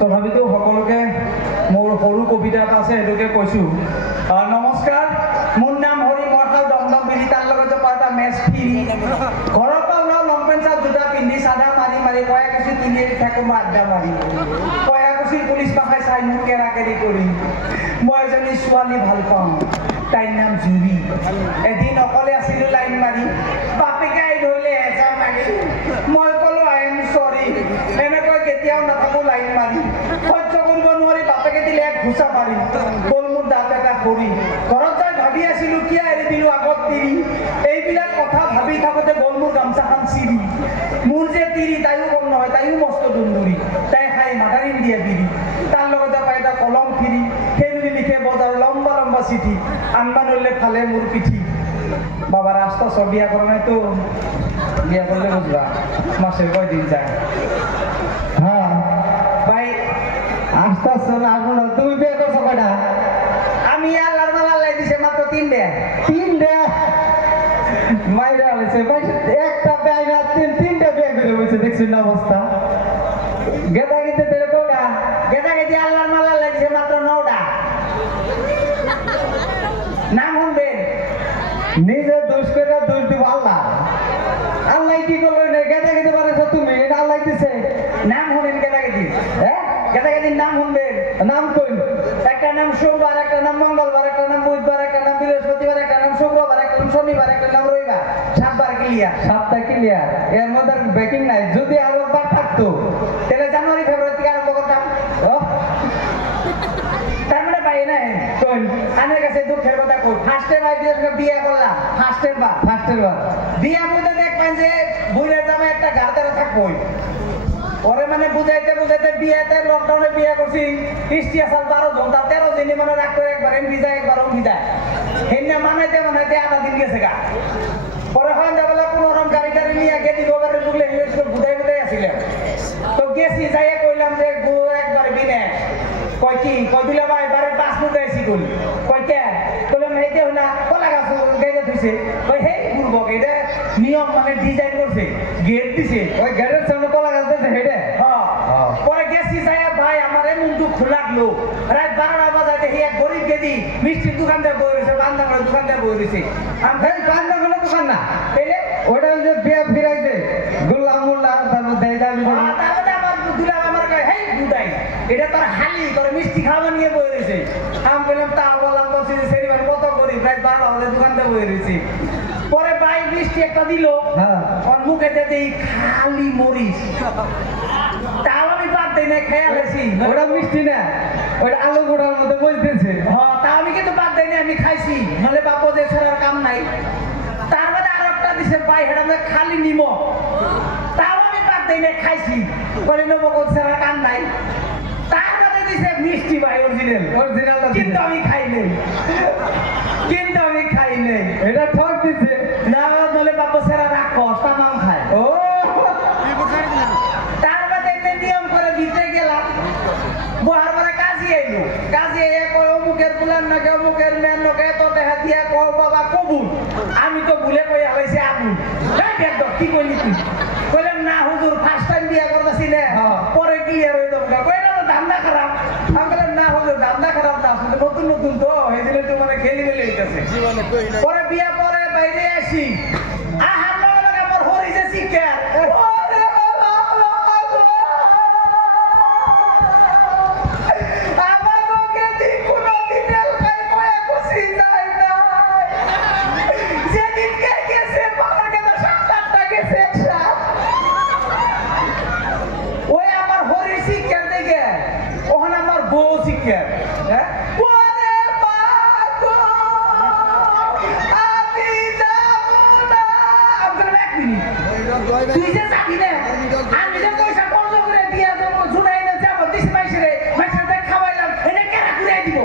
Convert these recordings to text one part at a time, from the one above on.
তথাপিতো সকলোকে মোৰ সৰু কবিতা এটা আছে সেইটোকে কৈছোঁ। নমস্কাৰ, মোৰ নাম হৰি, মই খাওঁ দমদম বিৰি, তাৰ লগতে এটা মেচ ফিৰি। ঘৰৰ পৰা ওলাও লং পেণ্ট চাৰ্ট জোতা পিন্ধি, চাদা মাৰি মাৰি কয়াকুচি তিনিআলি থাকোঁ মই আড্ডা মাৰি। কয়াকুচিৰ পুলিচ পাখাই চাই মোক কেৰা কেৰি কৰি। মই এজনী ছোৱালী ভাল পাওঁ, তাইৰ নাম জুৰি। এদিন অকলে আছিলোঁ লাইন মাৰি, বাপেকে আহি ধৰিলে হেঁচা মাৰি। মই ক'লোঁ আই এম চৰি, এনেকৈ কেতিয়াও নাথাকোঁ লাইন মাৰি। সহ্য কৰিব নোৱাৰি বাপেকে দিলে এক ঘোচা মাৰি, গ'ল মোৰ দাঁত এটা সৰি। ঘৰত যাই ভাবি আছিলোঁ কিয় এৰি দিলোঁ আগত তিৰি। এইবিলাক কথা ভাবি থাকোঁতে গ'ল মোৰ গামচাখন চিৰি। মোৰ যে তিৰি তাইও কম নহয়, তাইও মস্ত দুন্দুৰি। তাই খাই মাদাৰিন দিয়ে বিৰি, তাৰ লগতে পাই এটা কলম ফিৰি। সেইবুলি লিখে বজাৰৰ লম্বা লম্বা চিঠি, আনবা নলে ফালে মোৰ পিঠি। বাবা রাস্তা সব বিয়া করো নাই তো, বিয়া করলে বুঝবা মাসের কয়দিন যায়। হ্যাঁ ভাই আস্তে আস্তে না এখন তুমি বিয়ে করছো কয়টা? আমি আল্লাহর মালা লাই দিছে মাত্র 3টে। মাইরা হয়েছে একটা বিয়ে না তিনটা বিয়ে করে বলছে, দেখছি না অবস্থা। গেদা গেতে তেরে কোটা গেদা গেদি আল্লাহর মালা লাই দিছে মাত্র 9টা। নাম শুনবেন, নিজে দোষ করে দোষ দিব আল্লাহ। আল্লাহ কি করলো না, গেদা গেতে পারেছো তুমি, এটা আল্লাহ দিছে। নাম শুনেন গেদা গেদি, হ্যাঁ গেদা গেদির নাম শুনবেন। নাম কই? একটা নাম সোমবার, একটা নাম মঙ্গলবার, একটা নাম বুধবার, একটা নাম বৃহস্পতিবার, একটা নাম শুক্রবার, একটা নাম শনিবার, একটা নাম রবিবার। 7বার ক্লিয়ার। 7টা ক্লিয়ার, এর মধ্যে ব্রেকিং নাই। যদি আরো বার থাকতো তাহলে জানুয়ারি ফেব্রুয়ারি থেকে আরম্ভ করতাম। তার মানে পাই না আমার কাছে দুঃখের কথা কই, ফার্স্টের বার বিয়ে করলাম, ফার্স্টের বার বিয়া মধ্যে দেখবেন যে বুড়ে জামা একটা গাতারে থাকবো। ওরে মানে বুঝাইতে বুঝাইতে বিয়েতে লকডাউনে বিয়ে করছি, ইস্টি আসাল 12 জন, তার 13 দিনই মানে রাখ করে একবার ভিজায় একবারও ভিজায়। হেন্না মানাইতে মানাইতে আধা দিন গেছে গা। পরে হয় যাবেলা কোনো রকম গাড়ি টাড়ি নিয়ে গেছি, রোগারে ঢুকলে বুঝাই বুঝাই আসছিলাম। তো গেছি যাইয়া কইলাম যে একবার বিনে কয় কি কয় দিলে ভাই বাড়ির পাঁচ মুখে এসি করি কয় কে কইলাম হেঁটে হই না কলা গাছ গাইতে থইছে। কই হেই ঘুরবো এটা নিয়ম মানে ডিজাইন করছে, গেট দিছে, ওই গেটের সামনে কলা গাছ দিয়েছে হেঁটে। পরে গেছি যাইয়া ভাই আমার এমন দুঃখ লাগলো, রাত 12টা বাজায় দেখি এক গরিব গেদি মিষ্টির দোকান দিয়ে বই রয়েছে, বান্দাঙ্গলের দোকান দিয়ে বই রয়েছে। আমি বান্দাঙ্গলের দোকান না, পেলে ওটা ওই যে বিয়ে ফিরাইছে গোল্লা মোল্লা তারপর দেয় যাবি। তাহলে আমার দুলা আমার কয় হেই বুদাই এটা তোর হালি, তোর মিষ্টি খাওয়া নিয়ে বই রয়েছে। আমি বললাম তা বললাম বলছি যে সেরিবার কত গরিব, রাত 12টা বাজায় দোকান দিয়ে বই রয়েছে। পরে ভাই মিষ্টি একটা দিল, ওর মুখে দেই খালি মরিচ। তাও আমি বাদ দিই না, খেয়াল আছি ওটা মিষ্টি না, ওটা আলু গোড়ার মধ্যে বলতেছে। হ্যাঁ তা আমি কিন্তু বাদ দিই না, আমি খাইছি, নাহলে বাপো যে ছাড়ার কাম নাই। তার মানে আর একটা দিছে ভাই হেটা খালি নিমক, তাও আমি বাদ দিই না, খাইছি, বলে নমক ছাড়ার কাম নাই। তার মানে দিছে মিষ্টি ভাই অরিজিনাল, কিন্তু আমি খাই নাই, এটা ঠক দিছে না, বলে বাপো ছাড়া রাক্ষস তামাম খায়। ও তার বাদে একটা নিয়ম করে দিতে গেলাম, বহার পরে কাজী আইলো, কাজী আইয়া কয় অমুকের বুলার নাকি অমুকের মেয়ের নাকি এত টাকা দিয়া কও বাবা কবুল। আমি তো ভুলে কই আলাইছে আবুল। কি কইলি তুই? কইলাম না হুজুর ফার্স্ট টাইম বিয়া করতেছি না, পরে ক্লিয়ার হয়ে যাবো। কইলা তো ধান্দা খারাপ। আমি বললাম না হুজুর ধান্দা খারাপ না, আসলে নতুন নতুন তো এই দিনে তো মানে খেলি মেলে হইতেছে। পরে বিয়া পরে বাইরে আসি, আহার লগে লগে আমার হরিছে শিক্ষার। তুই যে যাবি না, আমি যে পয়সা খরচ করে বিয়া দেবো ঝুনাই না যাবো দিস মাইসে রে মাইসে খাওয়াইলাম এটা কেনা ঘুরাই দিব।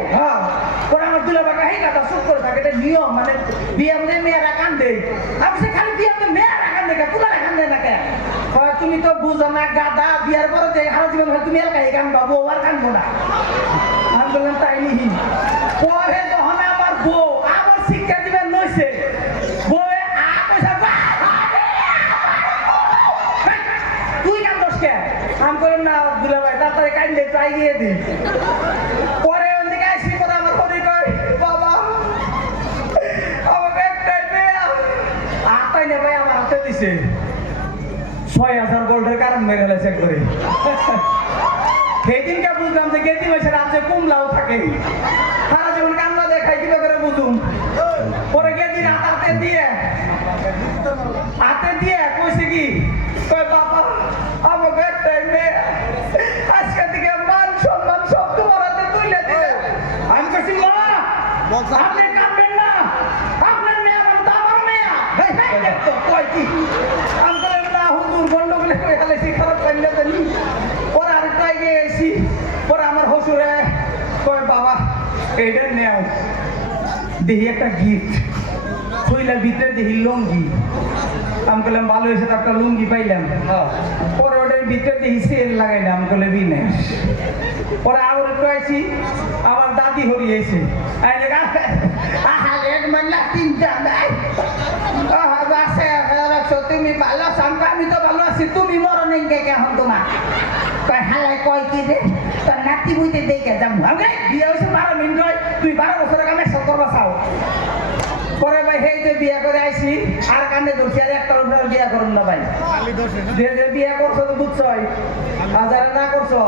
ওরা আমার দুলা বাবা হেই কথা চুপ করে থাকে, এটা নিয়ম মানে বিয়া মধ্যে মেয়েরা কান্দে। আমি সে খালি বিয়া মধ্যে মেয়েরা কান্দে কা তুলা কান্দে না কে? তুমি তো বুঝো না গাদা, বিয়ার পরে যে হারা জীবন তুমি এলাকায় কান্দবা, বউ আর কান্দবো না। আমি বললাম তাই নিহি। পরে যখন আমার বউ আমার শিক্ষা দিবেন নইছে, বউ তুই কান্দস কে? আমি বললাম না দুলা ভাই তাড়াতাড়ি কাইলে ট্রাই গিয়ে দিই পরে ওদিকে আসি পরে আমার হরি কয় বাবা আমাকে একটাই মেয়ে আটটাই নে ভাই আমার হাতে দিছে 6,000 গোল্ডের কারণ মেরে ফেলেছে করে সেই দিনকে বুঝলাম যে গেতি মাসে রাজ্যে কুমলাও থাকে সারা জীবন কান্না দেখাই কিভাবে করে বুঝুম পরে গেদিন হাতে দিয়ে কইছে কি কয় বাবা আমাকে একটাই মেয়ে আজকে থেকে মান সম্মান সব তোমার হাতে তুলে দিলে আমি কইছি মা আপনি কাঁদবেন না আপনার মেয়ে আমার তো আমার মেয়ে দেখতো কয় কি আমি বললাম না হুজুর গন্ডগোলে কই হালাইছি খারাপ পাইলে জানি পরে আরেকটাই গিয়ে এসি পরে আমার হসুরে কয় বাবা এইটা নেও দেখি একটা গিফট খুইলার ভিতরে দেখি লুঙ্গি আমি বললাম ভালো হয়েছে তো একটা লুঙ্গি পাইলাম পরে ওটার ভিতরে দেখি সেল লাগাইলাম আমি বলে বিনেশ পরে আবার একটু আইছি আমার দাদি হরিয়েছে তুমি ভালো আছো আমি তো ভালো আছি তুমি মরো নেই কে এখন তোমার কয় হালাই কয় কি রে তোর নাতি বুঝতে দেখে যাবো বিয়ে হয়েছে 12 মিনিট হয় তুই 12 বছরের কামে সব করবা চাও পরে ভাই সেই যে বিয়ে করে আইসি আর কান্দে ধরছি আর একটা বিয়ে করুন না ভাই যে বিয়ে করছো তো বুঝছই আর যারা না করছো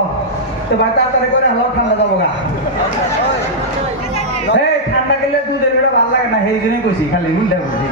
তো ভাই তাড়াতাড়ি করে হলো ঠান্ডা যাবো গা এই ঠান্ডা গেলে দুধের বেড়া ভালো লাগে না সেই জন্যই কইছি খালি উল্টা বলছি